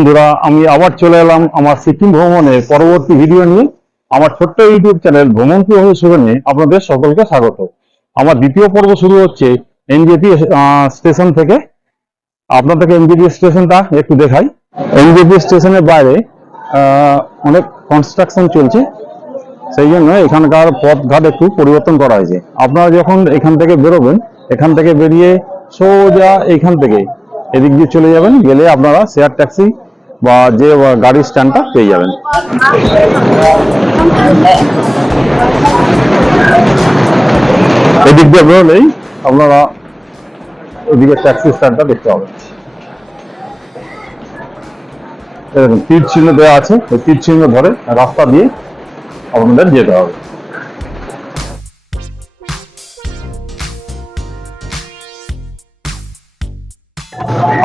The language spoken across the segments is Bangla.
বন্ধুরা, আমি আবার চলে এলাম আমার সিকিম ভ্রমণের পরবর্তী ভিডিও নিয়ে। আমার ছোট্ট ইউটিউব চ্যানেল ভ্রমণ কি হবে সুগনে আপনাদের সকলকে স্বাগত। আমার দ্বিতীয় পর্ব শুরু হচ্ছে এনজেপি স্টেশন থেকে। আপনাদেরকে এনজেপি স্টেশনটা একটু দেখাই। এনজেপি স্টেশনের বাইরে অনেক কনস্ট্রাকশন চলছে, সেই জন্য এখানকার পথঘাট একটু পরিবর্তন করা হয়েছে। আপনারা যখন এখান থেকে বেরোবেন, এখান থেকে বেরিয়ে সোজা এইখান থেকে এদিক দিয়ে চলে যাবেন, গেলে আপনারা শেয়ার ট্যাক্সি বা যে গাড়ির স্ট্যান্ডটা পেয়ে যাবেন। এদিক দিয়ে বেরোলেই আপনারা এদিকে ট্যাক্সি স্ট্যান্ডটা দেখতে পাবেন। তীর চিহ্ন দেওয়া আছে, ওই তীর চিহ্ন ধরে রাস্তা দিয়ে আপনাদের যেতে হবে।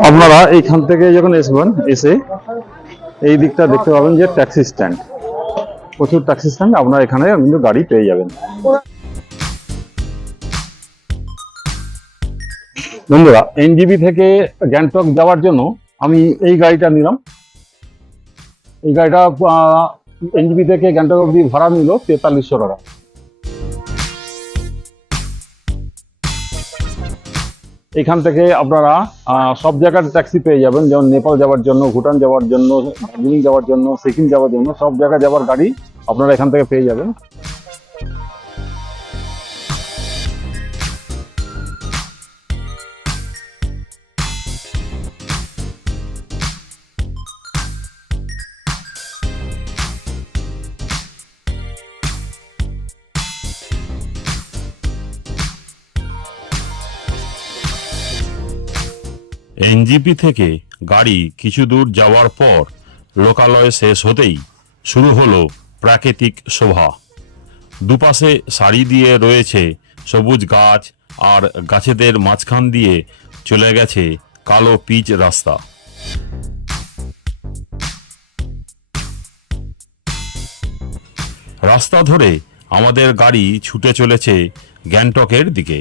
আপনারা এইখান থেকে যখন আসবেন, এসে এই দিকটা দেখতে পাবেন যে ট্যাক্সি স্ট্যান্ড, প্রচুর ট্যাক্সি স্ট্যান্ড, আপনারা এখানে কিন্তু গাড়ি পেয়ে যাবেন। বন্ধুরা, এনজেপি থেকে গ্যাংটক যাওয়ার জন্য আমি এই গাড়িটা নিলাম। এই গাড়িটা এনজেপি থেকে গ্যাংটক অব্দি ভাড়া নিল 4300 টাকা। এখান থেকে আপনারা সব জায়গার ট্যাক্সি পেয়ে যাবেন, যেমন নেপাল যাওয়ার জন্য, ভুটান যাওয়ার জন্য, দার্জিলিং যাওয়ার জন্য, সিকিম যাওয়ার জন্য, সব জায়গায় যাওয়ার গাড়ি আপনারা এখান থেকে পেয়ে যাবেন। এনজেপি থেকে গাড়ি কিছু দূর যাওয়ার পর লোকালয় শেষ হতেই শুরু হলো প্রাকৃতিক শোভা। দুপাশে সারি দিয়ে রয়েছে সবুজ গাছ, আর গাছেদের মাঝখান দিয়ে চলে গেছে কালো পিচ রাস্তা। রাস্তা ধরে আমাদের গাড়ি ছুটে চলেছে গ্যাংটকের দিকে।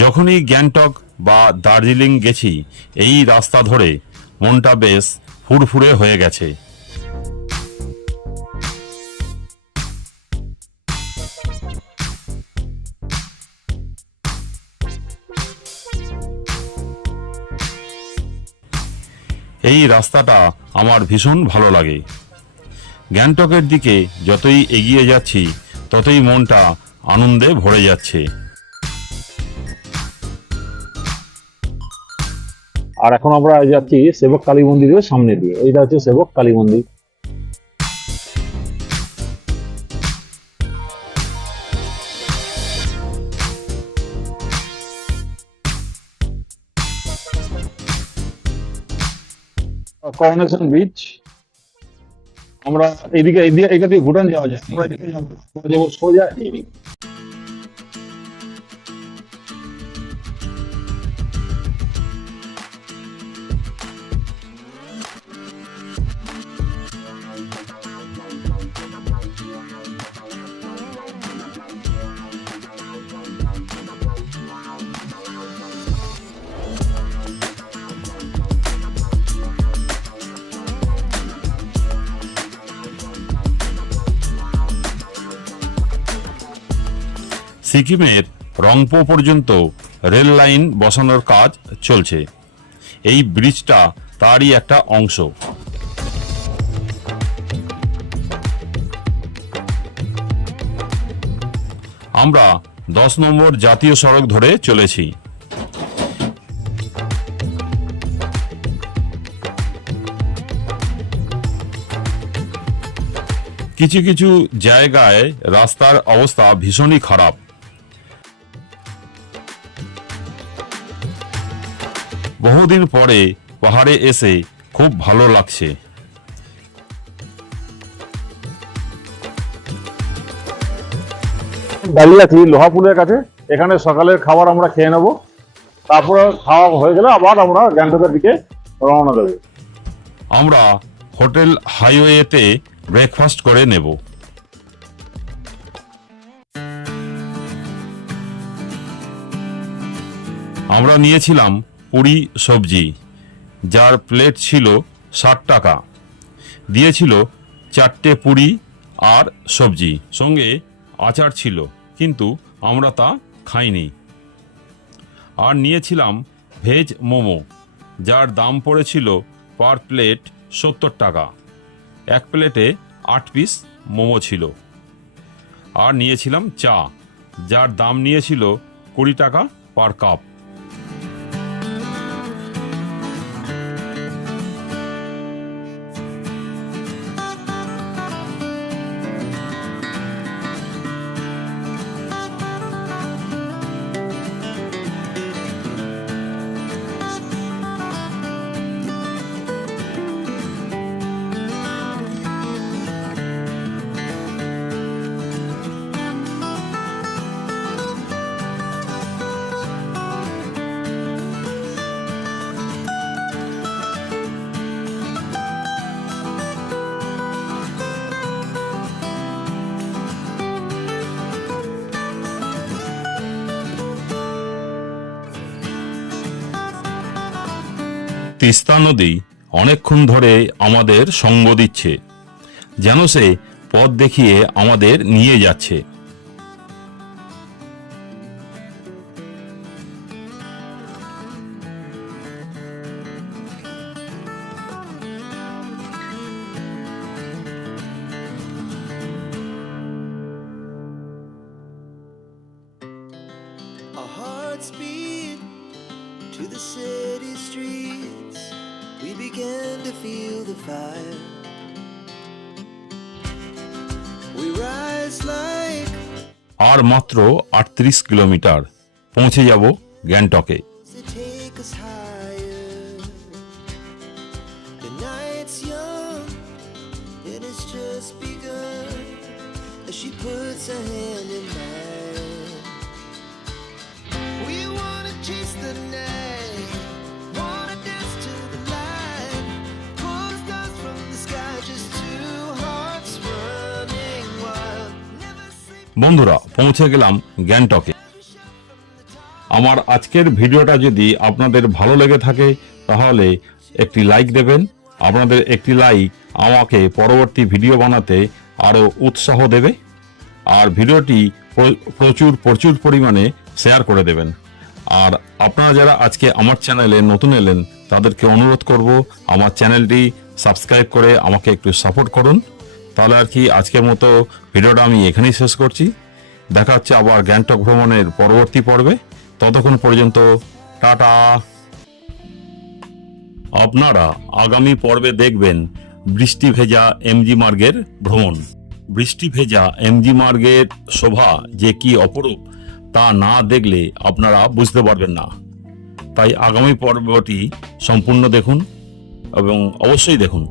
যখনই গ্যাংটক বা দার্জিলিং গেছি, এই রাস্তা ধরে মনটা বেশ ফুরফুরে হয়ে গেছে। এই রাস্তাটা আমার ভীষণ ভালো লাগে। গ্যাংটকের দিকে যতই এগিয়ে যাচ্ছি, ততই মনটা আনন্দে ভরে যাচ্ছে। আর এখন আমরা যাচ্ছি সেবক কালী মন্দিরের সামনে দিয়ে। এইটা হচ্ছে সেবক কালী মন্দির। Coronation beach. আমরা এইদিকে এইটা দিয়ে ভুটান যাওয়া যায়, আমরা এদিকে যাবো সোজা এইদিকে। সিকিমের রংপো পর্যন্ত রেল লাইন বসানোর কাজ চলছে। এই ব্রিজটা তারই একটা অংশ। আমরা 10 নম্বর জাতীয় সড়ক ধরে চলেছি। কিছু কিছু জায়গায় রাস্তার অবস্থা ভীষণই খারাপ। বহুদিন পরে পাহাড়ে এসে খুব ভালো লাগছে। দাঁড়িয়ে আছি লোহাপুলের কাছে। এখানে সকালের খাবার আমরা খেয়ে নেবো, তারপরে খাওয়া হয়ে গেলে আবার আমরা গ্যাংটকের দিকে রওনা দেবো। আমরা হোটেল হাইওয়েতে ব্রেকফাস্ট করে নেব। আমরা নিয়েছিলাম পুরি সবজি, যার প্লেট ছিল 60 টাকা। দিয়েছিল 4টে পুরি আর সবজি, সঙ্গে আচার ছিল, কিন্তু আমরা তা খাইনি। আর নিয়েছিলাম ভেজ মোমো, যার দাম পড়েছিল পার প্লেট 70 টাকা। এক প্লেটে 8 পিস মোমো ছিল। আর নিয়েছিলাম চা, যার দাম নিয়েছিল 20 টাকা পার কাপ। তিস্তা নদী অনেকক্ষণ ধরে আমাদের সঙ্গ দিচ্ছে, যেন সে পথ দেখিয়ে আমাদের নিয়ে যাচ্ছে। Our hearts beat to the city streets. We began to feel the fire. We rise like আর মাত্র 38 কিলোমিটার পৌঁছে যাব গ্যাংটকে। to take us higher. The night's young and it's just begun. As she puts her hand in mine, we wanna chase the night, wanna dance to the light, pull stars from the sky, just two hearts running wild. Never sleep. বন্ধুরা, পৌঁছে গেলাম গ্যাংটকে। আমার আজকের ভিডিওটা যদি আপনাদের ভালো লেগে থাকে তাহলে একটি লাইক দেবেন। আপনাদের একটি লাইক আমাকে পরবর্তী ভিডিও বানাতে আরও উৎসাহ দেবে। আর ভিডিওটি প্রচুর পরিমাণে শেয়ার করে দেবেন। আর আপনারা যারা আজকে আমার চ্যানেলে নতুন এলেন তাদেরকে অনুরোধ করব আমার চ্যানেলটি সাবস্ক্রাইব করে আমাকে একটু সাপোর্ট করুন। তাহলে আর কি আজকের মতো ভিডিওটা আমি এখানেই শেষ করছি। দেখা হচ্ছে আবার গ্যাংটক ভ্রমণের পরবর্তী পর্বে। ততক্ষণ পর্যন্ত টাটা। আপনারা আগামী পর্বে দেখবেন বৃষ্টি ভেজা এমজি মার্গের ভ্রমণ। বৃষ্টি ভেজা এমজি মার্গের শোভা যে কি অপরূপ তা না দেখলে আপনারা বুঝতে পারবেন না। তাই আগামী পর্বটি সম্পূর্ণ দেখুন এবং অবশ্যই দেখুন।